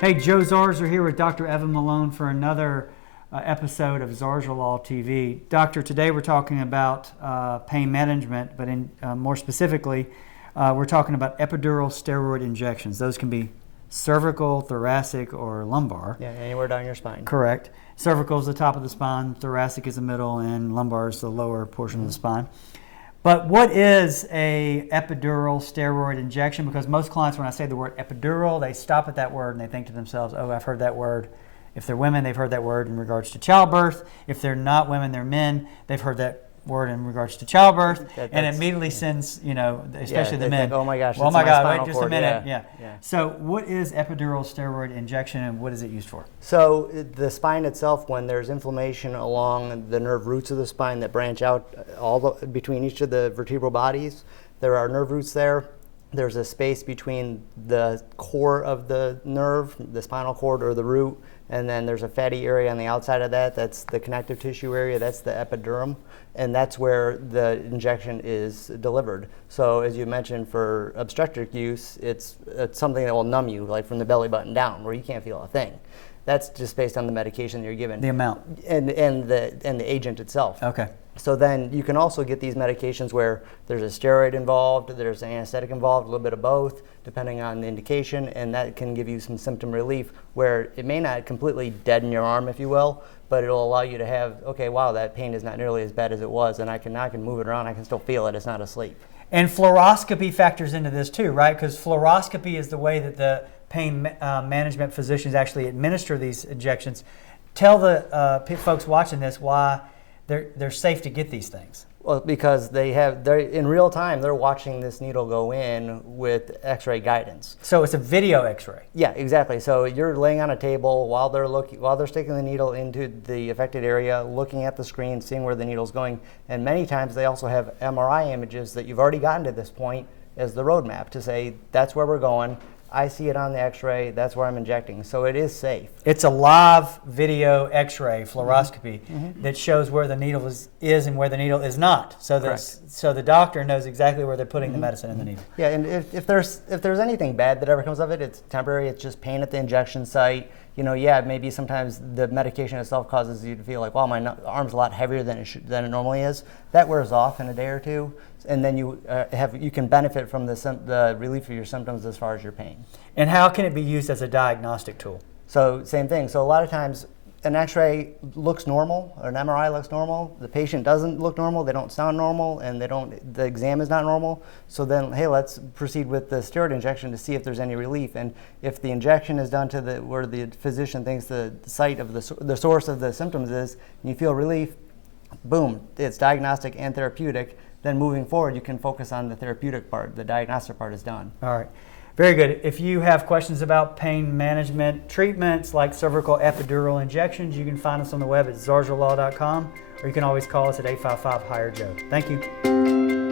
Hey, Joe Zarzaur here with Dr. Evan Malone for another episode of Zarzaur Law TV. Doctor, today we're talking about pain management, but more specifically, we're talking about epidural steroid injections. Those can be cervical, thoracic, or lumbar. Yeah, anywhere down your spine. Correct. Cervical is the top of the spine, thoracic is the middle, and lumbar is the lower portion of the spine. But what is a epidural steroid injection? Because most clients, when I say the word epidural, they stop at that word and they think to themselves, oh, I've heard that word. If they're women, they've heard that word in regards to childbirth. If they're not women, they're men, they've heard that word in regards to childbirth. And it immediately sends, especially the men. Think, oh my gosh, well, oh my God, wait just cord. a minute. Yeah. So what is epidural steroid injection and what is it used for? So the spine itself, when there's inflammation along the nerve roots of the spine that branch out between each of the vertebral bodies, there are nerve roots there. There's a space between the core of the nerve, the spinal cord or the root, and then there's a fatty area on the outside of that. That's the connective tissue area. That's the epidurum, and that's where the injection is delivered. So as you mentioned, for obstetric use, it's something that will numb you, like from the belly button down, where you can't feel a thing. That's just based on the medication that you're given. The amount. And the agent itself. Okay. So then you can also get these medications where there's a steroid involved, there's an anesthetic involved, a little bit of both, depending on the indication, and that can give you some symptom relief where it may not completely deaden your arm, if you will, but it'll allow you to have, okay, wow, that pain is not nearly as bad as it was, and now I can move it around, I can still feel it, it's not asleep. And fluoroscopy factors into this too, right? Because fluoroscopy is the way that the pain management physicians actually administer these injections. Tell the folks watching this why they're safe to get these things. Well, because they're in real time, they're watching this needle go in with X-ray guidance. So it's a video X-ray. Yeah, exactly. So you're laying on a table while they're sticking the needle into the affected area, looking at the screen, seeing where the needle's going. And many times they also have MRI images that you've already gotten to this point as the roadmap to say that's where we're going. I see it on the X-ray. That's where I'm injecting. So it is safe. It's a live video X-ray fluoroscopy that shows where the needle is and where the needle is not. So the doctor knows exactly where they're putting the medicine in the needle. Yeah, and if there's anything bad that ever comes of it, it's temporary. It's just pain at the injection site. Maybe sometimes the medication itself causes you to feel like, wow, my arm's a lot heavier than it normally is. That wears off in a day or two, and then you can benefit from the relief of your symptoms as far as your pain. And how can it be used as a diagnostic tool? So same thing. So a lot of times an X-ray looks normal, or an MRI looks normal. The patient doesn't look normal. They don't sound normal, and the exam is not normal. So then, hey, let's proceed with the steroid injection to see if there's any relief. And if the injection is done to where the physician thinks the site of the source of the symptoms is, and you feel relief, boom, it's diagnostic and therapeutic. Then moving forward, you can focus on the therapeutic part. The diagnostic part is done. All right. Very good. If you have questions about pain management treatments like cervical epidural injections, you can find us on the web at zarzaurlaw.com, or you can always call us at 855-HIRE-JOE. Thank you.